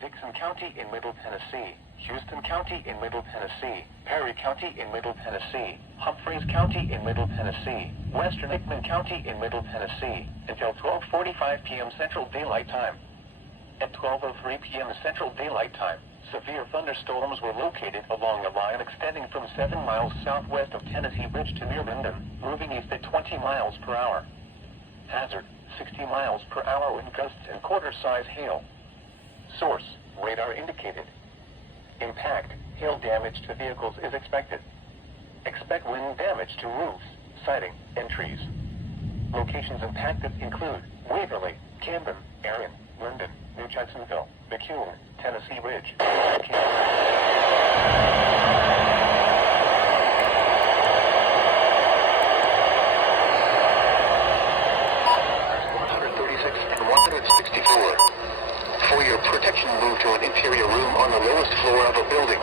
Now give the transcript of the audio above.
Dixon County in Middle Tennessee, Houston County in Middle Tennessee, Perry County in Middle Tennessee, Humphreys County in Middle Tennessee, Western Hickman County in Middle Tennessee, until 12:45 p.m. Central Daylight Time. At 12:03 p.m. Central Daylight Time, severe thunderstorms were located along a line extending from 7 miles southwest of Tennessee Bridge to near Linden, moving east at 20 miles per hour. Hazard, 60 miles per hour wind gusts and quarter-size hail. Source, radar indicated. Impact, hail damage to vehicles is expected. Expect wind damage to roofs, siding, and trees. Locations impacted include Waverly, Camden, Erin, Linden, New Jacksonville, McCune, Tennessee Ridge, 136 and 164. For your protection, move to an interior room on the lowest floor of a building.